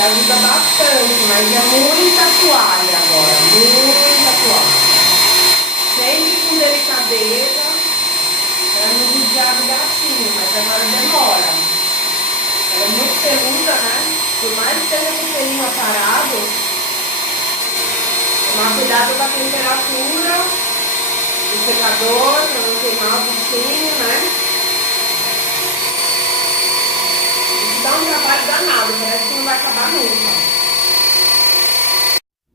que ajuda bastante, mas é muita toalha agora, muita toalha. Sempre com delicadeza, para não judiar do gatinho, mas agora demora. Ela é muito peluda, né? Por mais que esteja com o pelinho aparado, tomar cuidado com a temperatura do secador, para não queimar o bichinho, né? Isso dá um trabalho danado, parece que não vai acabar nunca.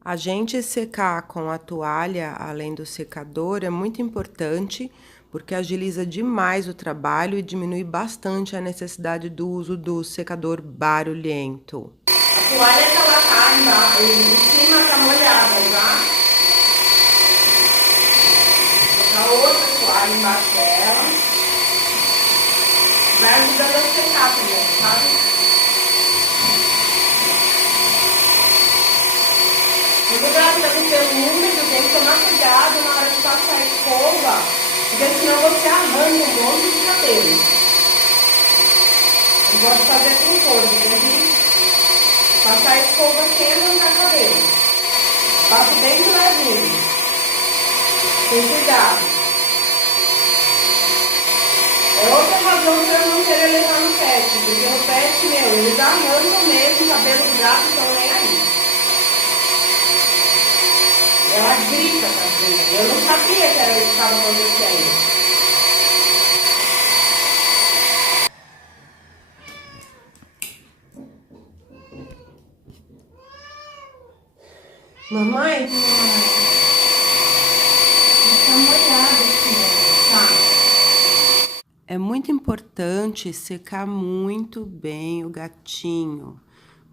A gente secar com a toalha, além do secador, é muito importante, porque agiliza demais o trabalho e diminui bastante a necessidade do uso do secador barulhento. A toalha que ela tá embaixo, em cima tá molhada, tá? Vou botar outra toalha embaixo dela. Vai ajudando a secar também, sabe? No lugar que tá com pelo úmido, tem que tomar cuidado na hora de passar a escova, porque senão você arranca um monte de cabelo. Não pode fazer com força, tem que passar a escova sem arrancar cabelo. Passo bem de levinho. Com cuidado. É outra razão para eu não querer levar no pet, porque no pet, eles arrancam mesmo o cabelo do gato, estão nem aí. Ela grita, tadinha. Eu não sabia que era isso que estava acontecendo. Mamãe? Tá molhado aqui, tá? É muito importante secar muito bem o gatinho,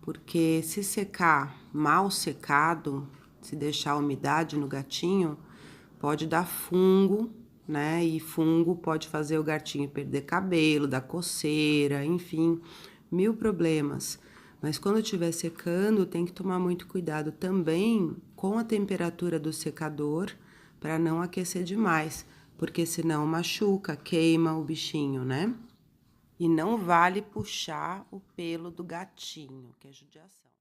porque se secar mal secado, se deixar umidade no gatinho, pode dar fungo, né? E fungo pode fazer o gatinho perder cabelo, dar coceira, enfim, mil problemas. Mas quando estiver secando, tem que tomar muito cuidado também com a temperatura do secador, para não aquecer demais, porque senão machuca, queima o bichinho, né? E não vale puxar o pelo do gatinho, que é judiação.